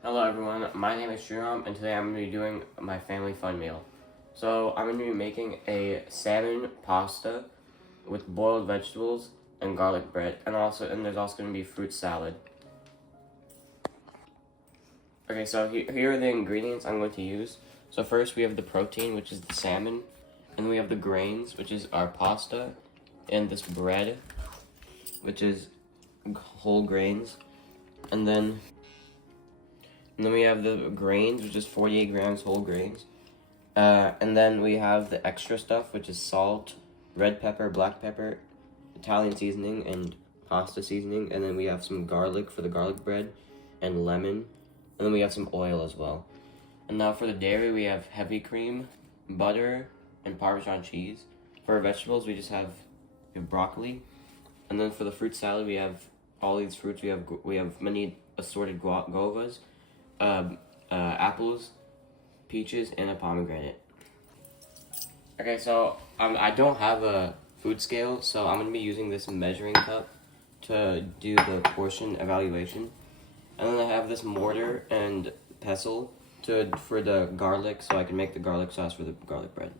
Hello everyone, my name is Shri, and today I'm going to be doing my family fun meal. So I'm going to be making a salmon pasta with boiled vegetables and garlic bread, and there's also going to be fruit salad. Okay, so here are the ingredients I'm going to use. So first we have the protein, which is the salmon, and then we have the grains, which is our pasta, and this bread, which is whole grains, and then we have the grains, which is 48 grams whole grains. And then we have the extra stuff, which is salt, red pepper, black pepper, Italian seasoning, and pasta seasoning. And then we have some garlic for the garlic bread, and lemon. And then we have some oil as well. And now for the dairy, we have heavy cream, butter, and Parmesan cheese. For our vegetables, we have broccoli. And then for the fruit salad, we have all these fruits. We have many assorted guavas, apples, peaches, and a pomegranate. Okay, so I don't have a food scale, so I'm going to be using this measuring cup to do the portion evaluation. And then I have this mortar and pestle for the garlic, so I can make the garlic sauce for the garlic bread.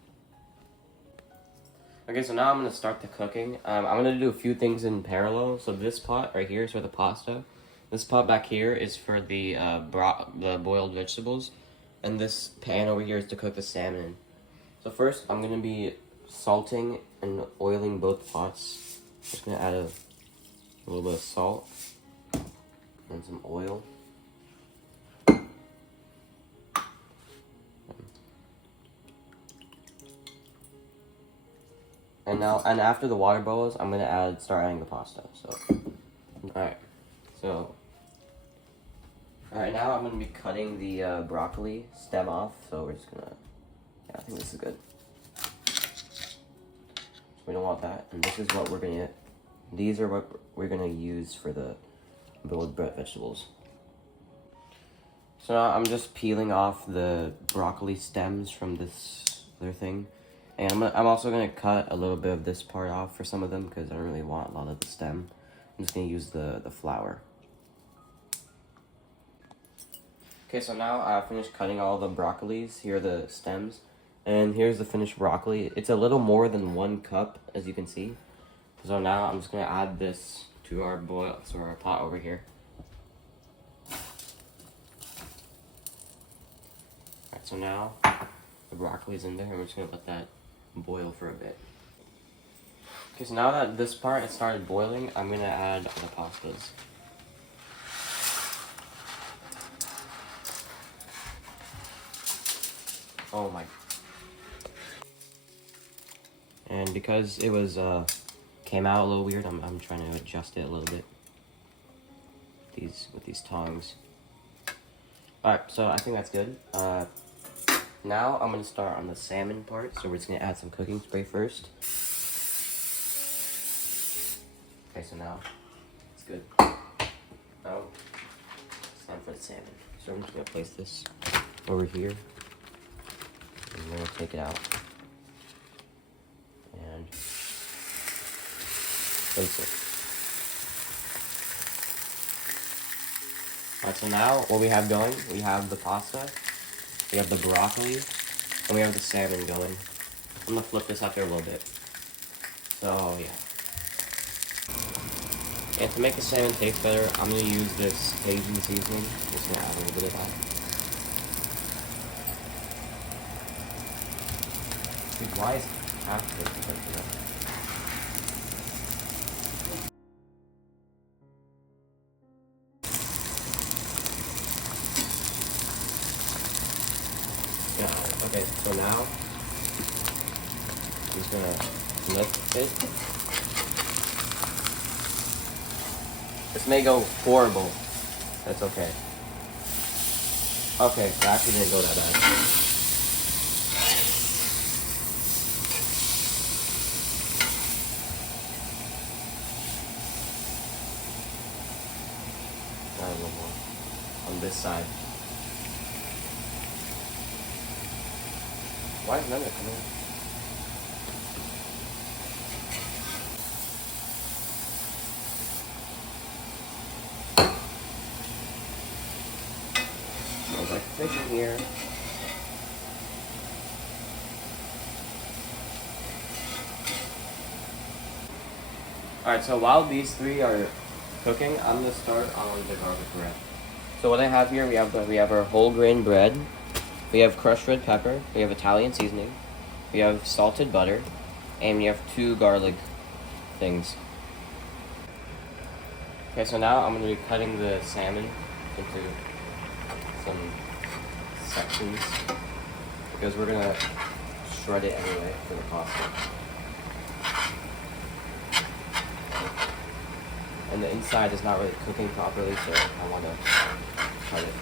Okay, so now I'm going to start the cooking. I'm going to do a few things in parallel. So this pot right here is for the pasta. This pot back here is for the boiled vegetables. And this pan over here is to cook the salmon in. So first, I'm going to be salting and oiling both pots. Just going to add a little bit of salt and some oil. And after the water boils, I'm going to start adding the pasta. Alright, now I'm going to be cutting the broccoli stem off, so we're just going to, I think this is good. We don't want that, and this is what these are what we're going to use for the boiled bread vegetables. So now I'm just peeling off the broccoli stems from this other thing, and I'm also going to cut a little bit of this part off for some of them, because I don't really want a lot of the stem. I'm just going to use the flour. Okay, so now I finished cutting all the broccolis. Here are the stems. And here's the finished broccoli. It's a little more than 1 cup, as you can see. So now I'm just going to add this to our pot over here. Alright, so now the broccoli's in there, and we're just going to let that boil for a bit. Okay, so now that this part has started boiling, I'm going to add the pastas. Oh my. And because it came out a little weird, I'm trying to adjust it a little bit. With these tongs. Alright, so I think that's good. Now I'm going to start on the salmon part, so we're just going to add some cooking spray first. Okay, so now it's good. Now it's time for the salmon. So I'm just going to place this over here. And we're going to take it out. And place it. Alright, so now what we have going, we have the pasta, we have the broccoli, and we have the salmon going. I'm going to flip this up here a little bit. So, yeah. And to make the salmon taste better, I'm going to use this Cajun seasoning. Just going to add a little bit of that. Dude, why is half this like that? Yeah, okay, so now I'm just gonna lift it. This may go horrible. That's okay. Okay, it actually didn't go that bad. A little more on this side. Why is none of it coming? fish in here. Alright, so while these three are cooking, I'm gonna start on the garlic bread. So what I have here, we have our whole grain bread, we have crushed red pepper, we have Italian seasoning, we have salted butter, and we have 2 garlic things. Okay, so now I'm gonna be cutting the salmon into some sections because we're gonna shred it anyway for the pasta. And the inside is not really cooking properly, so I want to cut it.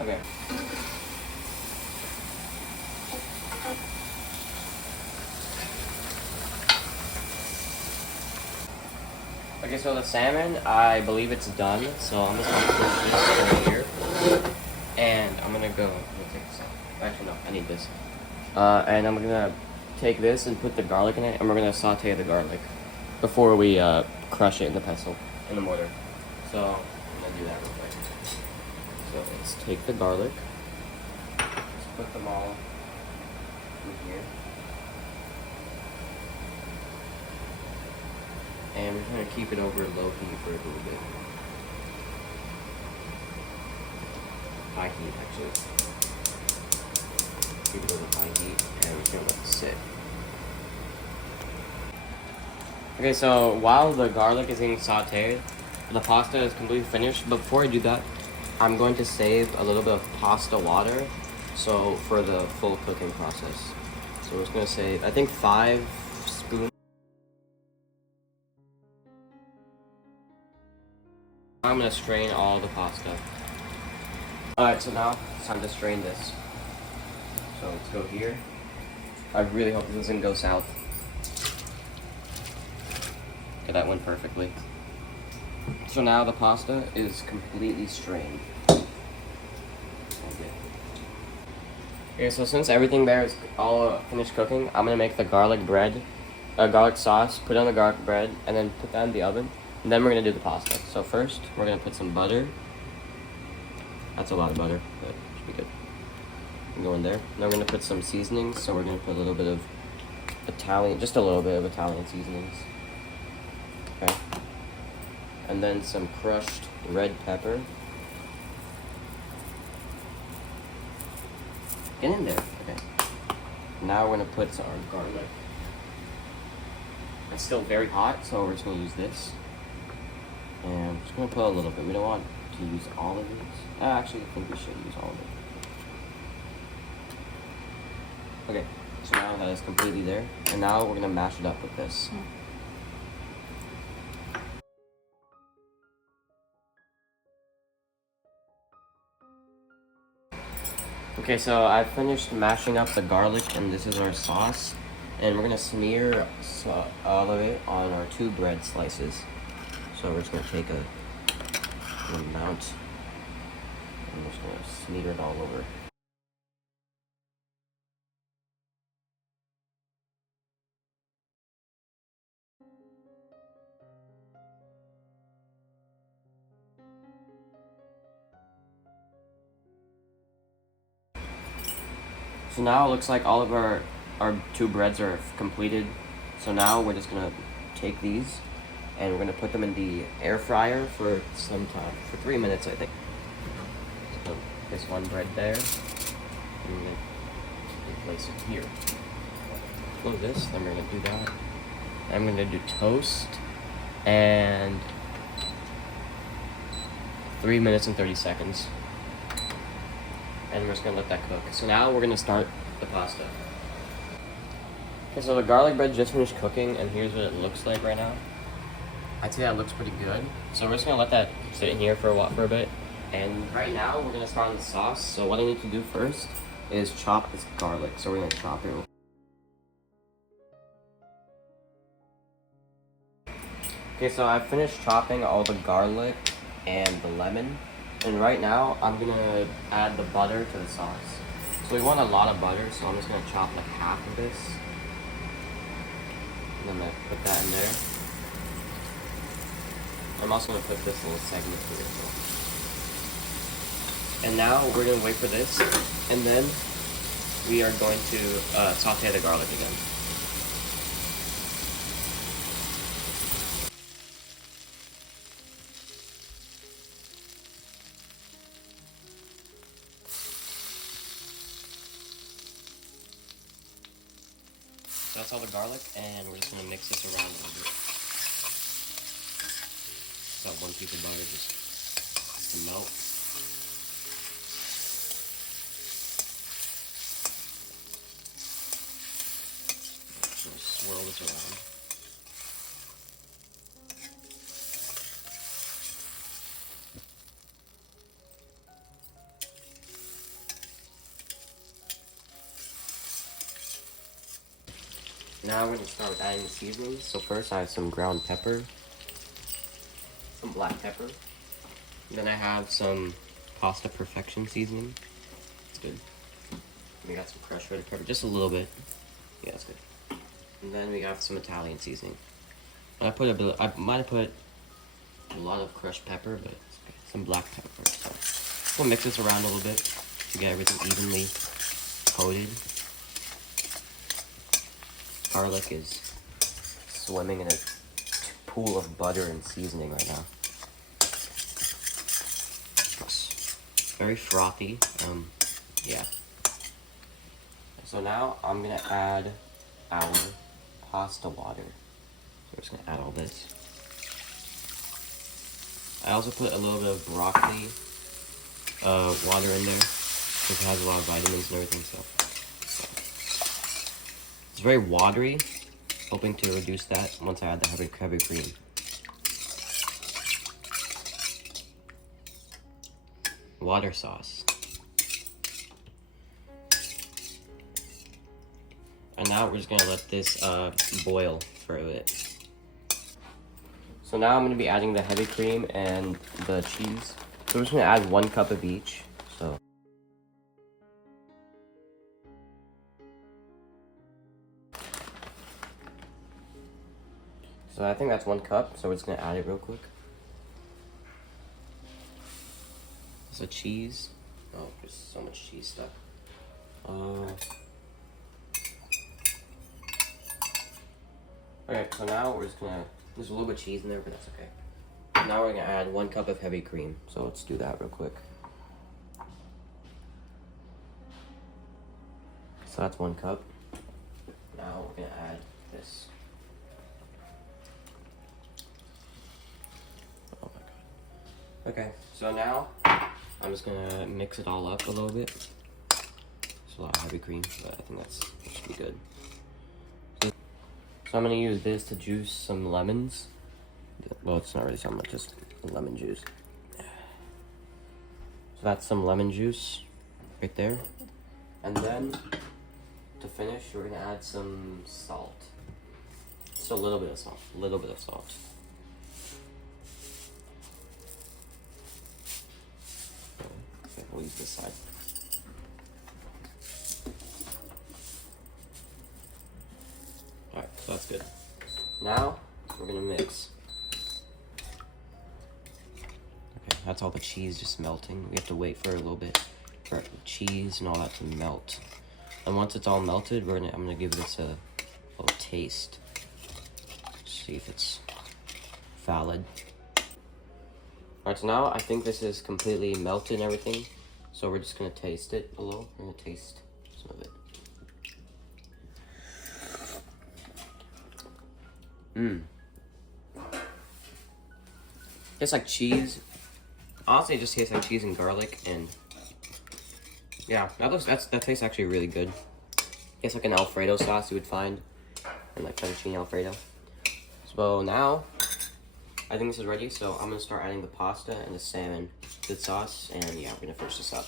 Okay. Okay, so the salmon, I believe it's done, so I'm just gonna put this right here. And I'm gonna go, take this out. Actually, no, I need this. And I'm gonna take this and put the garlic in it, and we're gonna saute the garlic before we crush it in the pestle, in the mortar. So I'm gonna do that real quick. So let's take the garlic, let's put them all in here. And we're gonna keep it over low heat for a little bit. High heat, actually. Keep it over high heat, and we're just gonna let it sit. Okay, so while the garlic is getting sauteed, the pasta is completely finished. But before I do that, I'm going to save a little bit of pasta water, so for the full cooking process. So we're just gonna save, I think 5 spoons. I'm gonna strain all the pasta. Alright, so now it's time to strain this. So let's go here. I really hope this doesn't go south. Okay, that went perfectly. So now the pasta is completely strained. Okay, so since everything there is all finished cooking, I'm gonna make the garlic bread, garlic sauce, put it on the garlic bread, and then put that in the oven. And then we're gonna do the pasta. So first, we're gonna put some butter. That's a lot of butter, but it should be good. Go in there. Now we're gonna put some seasonings. So we're gonna put a little bit of Italian, just a little bit of Italian seasonings. Okay. And then some crushed red pepper. Get in there. Okay. Now we're gonna put our garlic. It's still very hot, so we're just gonna use this. And I'm just gonna put a little bit. We don't want to use all of these. Actually, I think we should use all of it. Okay, so now that is completely there. And now we're gonna mash it up with this. Okay, so I finished mashing up the garlic, and this is our sauce. And we're gonna smear all of it on our 2 bread slices. So we're just gonna take an amount, and we're just gonna smear it all over. So now it looks like all of our 2 breads are completed. So now we're just gonna take these and we're gonna put them in the air fryer for some time, for 3 minutes, I think. So this one bread there, and we're gonna place it here. Close this, then we're gonna do that. I'm gonna do toast and 3 minutes and 30 seconds. And we're just gonna let that cook. So now we're gonna start the pasta. Okay, so the garlic bread just finished cooking, and here's what it looks like right now. I'd say that looks pretty good. So we're just gonna let that sit in here for a bit. And right now we're gonna start on the sauce. So what I need to do first is chop this garlic. So we're gonna chop it. Okay, so I finished chopping all the garlic and the lemon. And right now I'm gonna add the butter to the sauce. So we want a lot of butter, so I'm just gonna chop like half of this. I'm gonna put that in there. I'm also gonna put this little segment here as well. And now we're gonna wait for this, and then we are going to saute the garlic again. So that's all the garlic, and we're just gonna mix this around a little bit. Got one piece of butter just to melt. Just swirl this around. Now we're going to start with adding the seasonings. So first I have some ground pepper, some black pepper. Then I have some pasta perfection seasoning. It's good. We got some crushed red pepper, just a little bit. Yeah, that's good. And then we got some Italian seasoning. I might have put a lot of crushed pepper, but it's okay. Some black pepper. So we'll mix this around a little bit to get everything evenly coated. Garlic is swimming in a pool of butter and seasoning right now. It's very frothy. Yeah. So now I'm gonna add our pasta water. So we're just gonna add all this. I also put a little bit of broccoli water in there because it has a lot of vitamins and everything. So it's very watery. Hoping to reduce that once I add the heavy cream. Water sauce. And now we're just gonna let this boil for a bit. So now I'm gonna be adding the heavy cream and the cheese. So we're just gonna add 1 cup of each. So I think that's 1 cup, so we're just gonna add it real quick. So cheese. Oh, there's so much cheese stuff. Okay, so now we're just gonna, there's a little bit of cheese in there, but that's okay. Now we're gonna add 1 cup of heavy cream. So let's do that real quick. So that's 1 cup. Now we're gonna add this. Oh my god. Okay, so now I'm just gonna mix it all up a little bit. It's a lot of heavy cream, but I think that should be good. So I'm gonna use this to juice some lemons. Well, it's not really so much, just lemon juice. So that's some lemon juice right there. And then to finish, we're gonna add some salt. Just a little bit of salt, Okay, we'll use this side. Alright, so that's good. Now, we're gonna mix. Okay, that's all the cheese just melting. We have to wait for a little bit for the cheese and all that to melt. And once it's all melted, I'm gonna give this a little taste. See if it's valid. Alright, so now I think this is completely melted and everything. So we're just gonna taste it a little. We're gonna taste some of it. Tastes like cheese. Honestly, it just tastes like cheese and garlic, and yeah, that tastes actually really good. It's like an Alfredo sauce you would find, and like fettuccine Alfredo. So now, I think this is ready. So I'm gonna start adding the pasta and the salmon to the sauce, and yeah, we're gonna finish this up.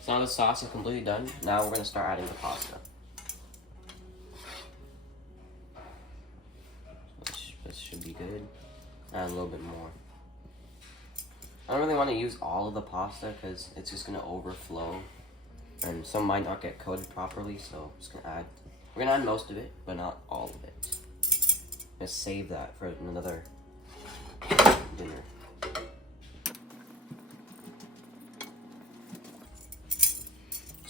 So now the sauce is completely done. Now we're gonna start adding the pasta. This should be good. Add a little bit more. I don't really want to use all of the pasta because it's just gonna overflow. And some might not get coated properly, so I'm just gonna add. We're gonna add most of it, but not all of it. I'm gonna save that for another dinner.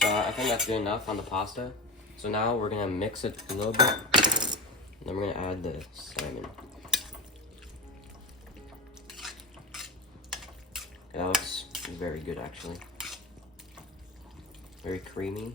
So I think that's good enough on the pasta. So now we're gonna mix it a little bit, and then we're gonna add the salmon. That looks very good, actually. Very creamy.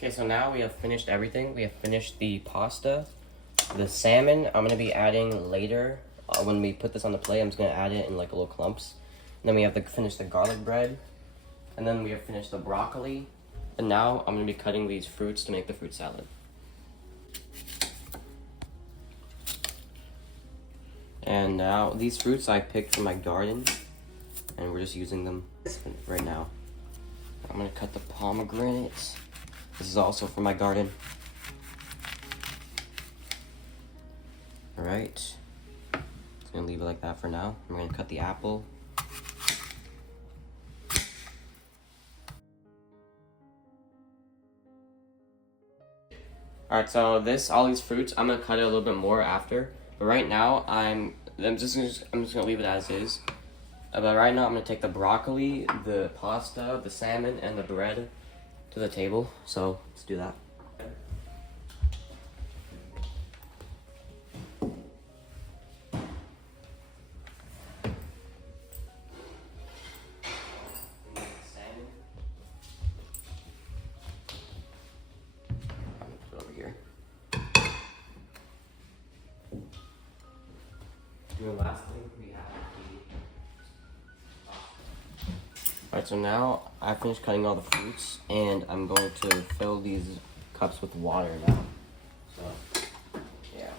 Okay, so now we have finished everything. We have finished the pasta. The salmon, I'm going to be adding later. When we put this on the plate, I'm just going to add it in like little clumps. And then we have to finish the garlic bread. And then we have finished the broccoli. And now I'm going to be cutting these fruits to make the fruit salad. And now these fruits I picked from my garden. And we're just using them right now. I'm going to cut the pomegranates. This is also from my garden. Alright. Just gonna leave it like that for now. I'm gonna cut the apple. Alright, so all these fruits, I'm gonna cut it a little bit more after. But right now, I'm just gonna leave it as is. But right now, I'm gonna take the broccoli, the pasta, the salmon, and the bread to the table. So let's do that. Over here. The last thing we have Alright, so now I finished cutting all the fruits, and I'm going to fill these cups with water now. So, yeah.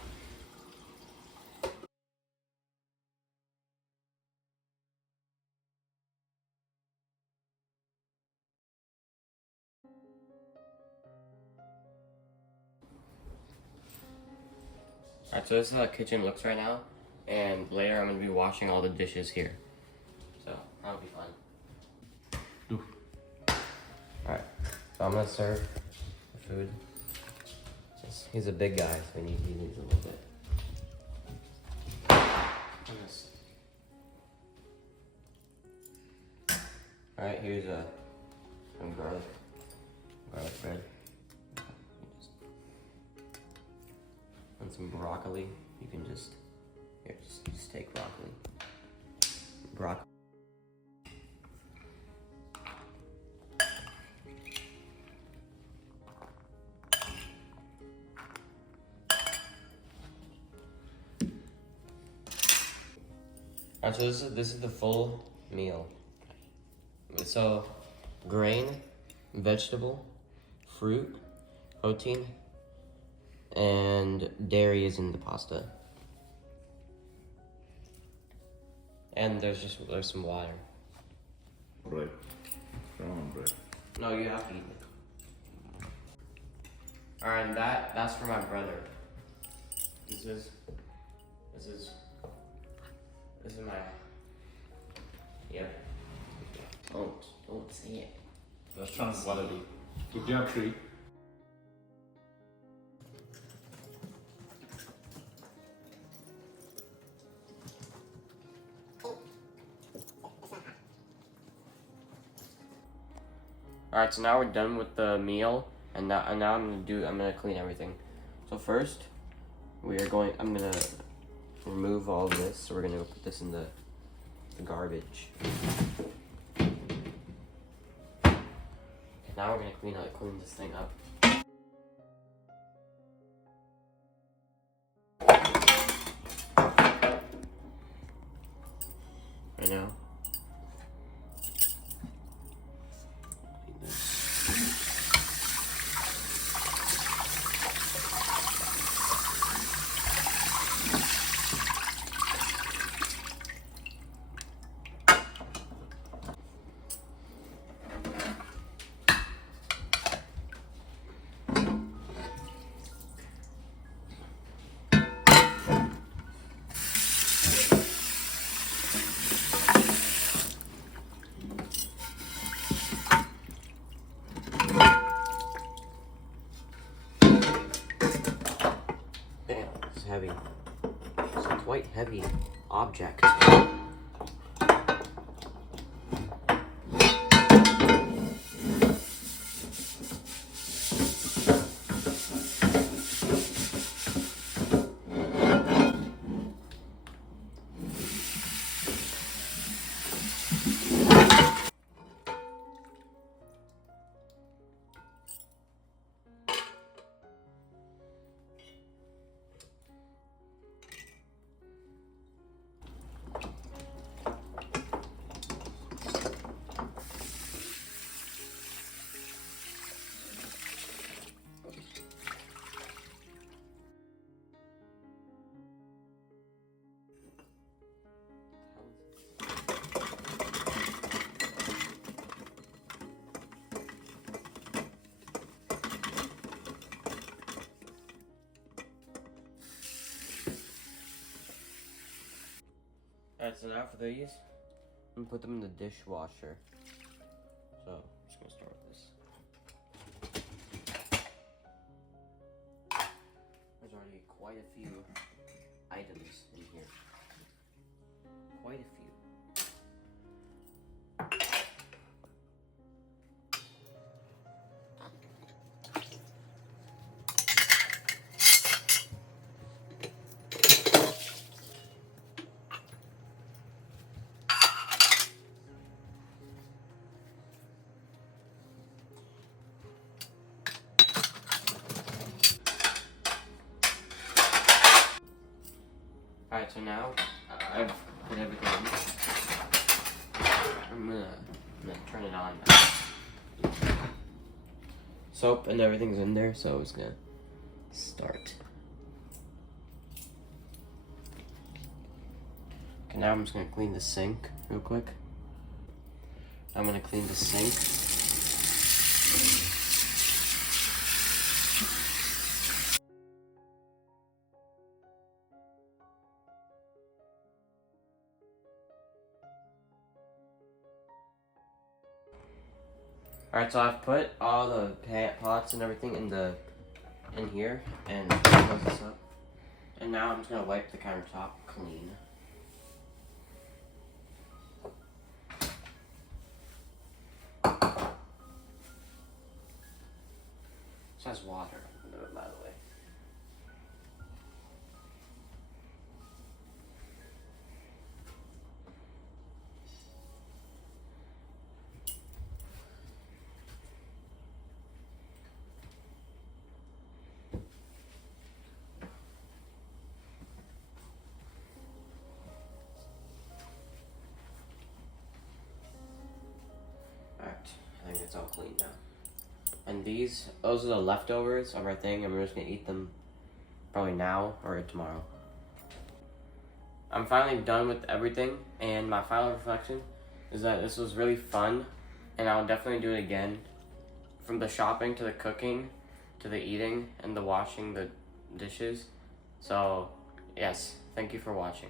Alright, so this is how the kitchen looks right now, and later I'm going to be washing all the dishes here. So, that'll be fun. Alright, so I'm gonna serve the food. He's a big guy, so he needs a little bit. Alright, here's some garlic bread. And some broccoli. You can just take broccoli. Alright, so this is the full meal. So, grain, vegetable, fruit, protein, and dairy is in the pasta. And there's some water. Bread. Bread. No, you have to eat it. Alright, and that's for my brother. This is my, yep. Don't say it. That's quality. Good job, Shri. Alright, so now we're done with the meal, and now I'm gonna clean everything. So first, I'm gonna remove all of this. So we're gonna go put this in the garbage. Now we're gonna clean this thing up. Right now. heavy. It's a quite heavy object. Alright, so now for these, I'm gonna put them in the dishwasher. So, I'm just gonna start with this. There's already quite a few items in here. Quite a few. Alright, so now I've put everything in. I'm gonna turn it on now. Soap and everything's in there, so it's gonna start. Okay, now I'm just gonna clean the sink real quick. I'm gonna clean the sink. Alright, so I've put all the pots and everything in here and close this up. And now I'm just gonna wipe the countertop clean. This has water in it, by the way. Alright, I think it's all clean now. And those are the leftovers of our thing, and we're just gonna eat them probably now or tomorrow. I'm finally done with everything, and my final reflection is that this was really fun, and I'll definitely do it again. From the shopping to the cooking to the eating and the washing the dishes. So, yes, thank you for watching.